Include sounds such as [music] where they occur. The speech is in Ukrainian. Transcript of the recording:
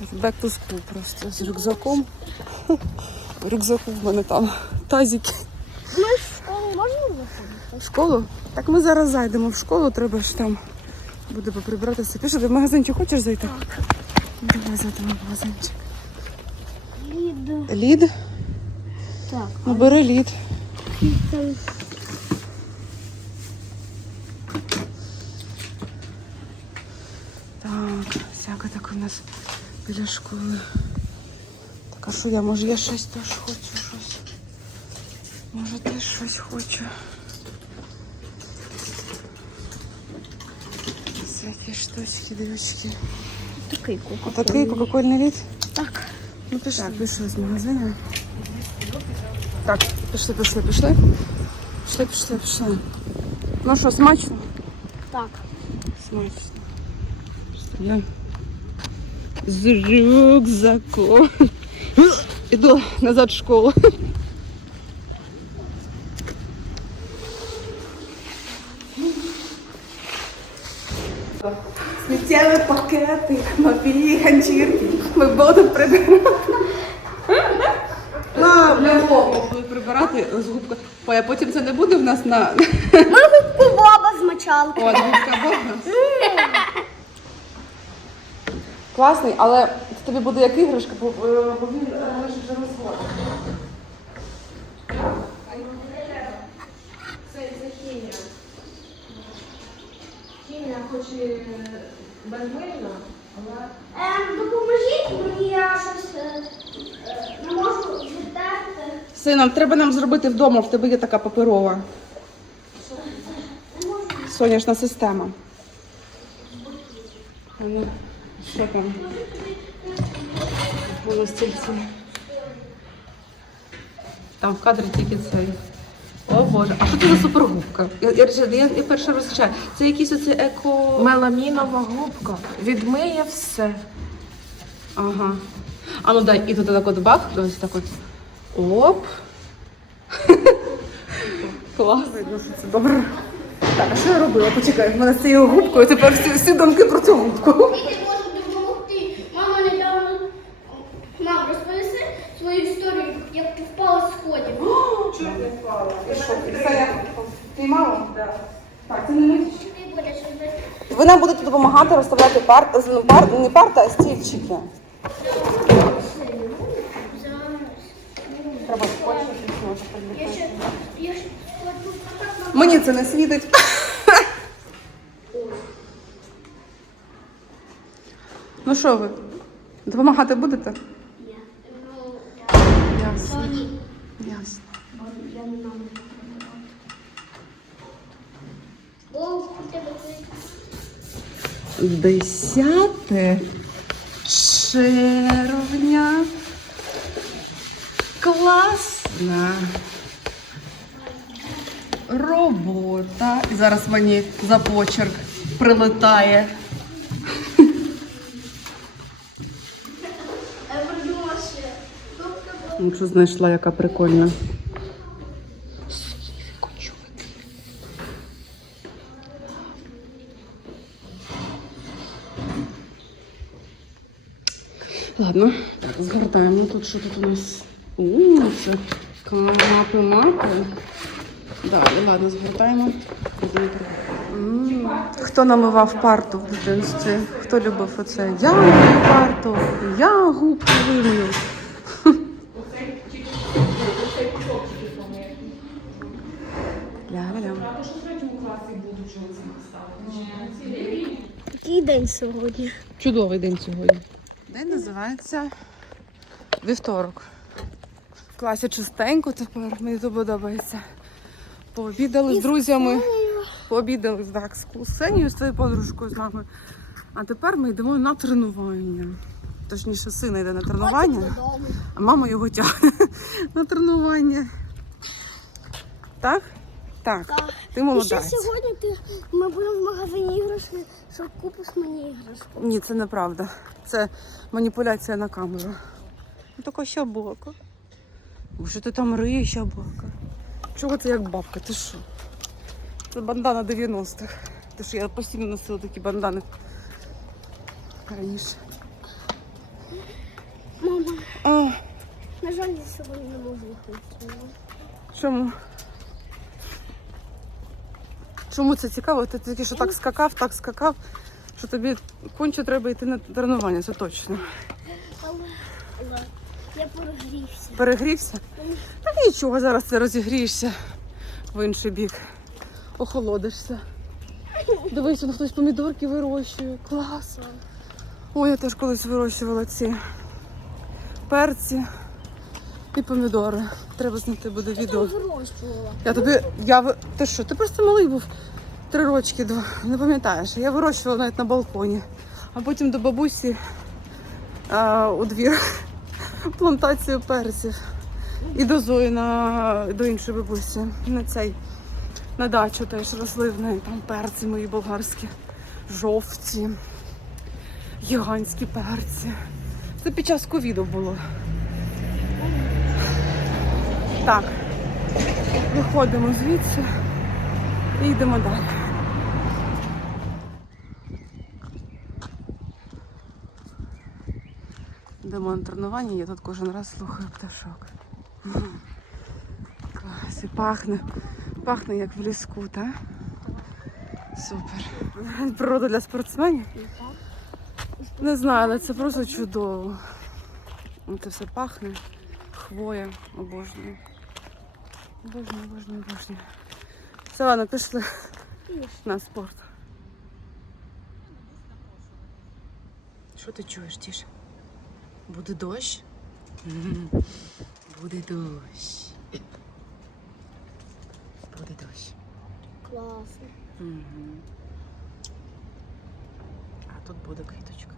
Back to school просто з рюкзаком. [laughs] Рюкзаку в мене там тазики. Ми в школу можемо заходити? В школу? Так ми зараз зайдемо в школу, треба ж там буде поприбратися. Пішли, ти в магазинчик хочеш зайти? Так. Давай зайдемо в магазинчик. Лід. Лід? Так. Ну бери лід. Так, всяке таке у нас біля школи. Так, а що я, може я щось теж хочу щось. Може теж щось хочу. Всякі штучки, дивочки. такий куку. Отакий кока-кольний лід? Так. Ну пішли. Так, пішли з магазину. Так, пішли, пішли, пішли. Пішли, пішли, пішли. Ну що, смачно? Так. Смачно. Я з рюкзаком. Іду назад в школу. Сміттєві пакети, мобільні ганчірки. Ми будемо прибирати. На, ми будемо прибирати з губка. Ой, а потім це не буде в нас на Ми губку Боба з мочалки. О, губка Бога. Класний, але це тобі буде як іграшка, бо, е, бо він е, може вже розводить. Це це хімія. Хімія хоч і безмильна, але. Ем, допоможіть мені, я щось е, е, не можу відтерти. Сином, треба нам зробити вдома, в тебе є така паперова. Сонячна система. А ну, що там? Воно стільці. Там в кадрі тільки цей. О Боже, а що це за супергубка? Я, я, я, я перший раз чаю. Це якийсь оцей еко. Меламінова губка відмиє все. Ага. А ну дай, і тут так от бах, ось так от. Оп. [laughs] Клас. Видно, що це добре. Так, а що я робила? Почекай, в мене з цією губкою тепер всі, всі думки про цю губку. Свою історію, як ти впала з сходів. Чого ти впала? І що, це я піймала? Так, це не ми. Ти будеш робити. Ви нам будете допомагати розставляти пар, ну, пар, не парти, а стільчики. Треба скотч, щось може Я ще, я ще складу. Мені це не світить. ну що ви? Допомагати будете? Ні. Ну, я. Ясно. Ні. Ясно. Бо я не маму. О, у тебе клик. 10 червня. Класна робота. І зараз мені за почерк прилетає. Ну, що знайшла, яка прикольна. Ладно, так, згортаємо. Тут що тут у нас? У, це канапи мапи. Далі, ладно, згортаємо. Хто намивав парту в дитинстві? Хто любив оце? Я мию парту, я губки вимию. Який день сьогодні? Чудовий день сьогодні. День називається вівторок. В класі чистенько тепер, мені це подобається. Пообідали з друзями. Пообідали так, з Ксенією, з твоєю подружкою з нами. А тепер ми йдемо на тренування. Точніше, сина йде на тренування, а мама його тягне [laughs] на тренування. Так? Так, ти І ще сьогодні ти, ми будемо в магазині іграшки, що купиш мені іграшку. Ні, це неправда. Це маніпуляція на камеру. Ну така щабака. Бо що ти там риєш щабака? Чого це як бабка? Ти що? Це бандана 90-х. Ти що я постійно носила такі бандани раніше. Мама, А, на жаль, я сьогодні не можу чому? Чому це цікаво? Ти тільки що так скакав, так скакав, що тобі конче треба йти на тренування, це точно. Але, я перегрівся. Перегрівся? Та нічого, зараз ти розігрієшся в інший бік. Охолодишся. Дивись, он хтось помідорки вирощує. Клас. Ой, я теж колись вирощувала ці перці і помідори. Треба знайти буде відео. Вирощувала. Я тобі. Я Ти що? Ти просто малий був три рочки, два. Не пам'ятаєш. Я вирощувала навіть на балконі, а потім до бабусі а, у двір [laughs] плантацію перців. І до Зої на до іншої бабусі. На цей на дачу теж росли в неї там перці мої болгарські, жовті, гігантські перці. Це під час ковіду було. Так. Виходимо звідси і йдемо далі. Йдемо на тренування, я тут кожен раз слухаю пташок. Клас, і пахне, пахне як в ліску, так? Супер. Природа для спортсменів. Не знаю, але це просто чудово. Це все пахне, хвоя, обожнюю. Обожнюю, обожнюю, обожнюю. Все, ладно, пішли на спорт. Що ти чуєш, Тіша? [laughs] Буде дощ? М, Буде дощ. Буде дощ. Класно. Мгм. А тут буде квіточка.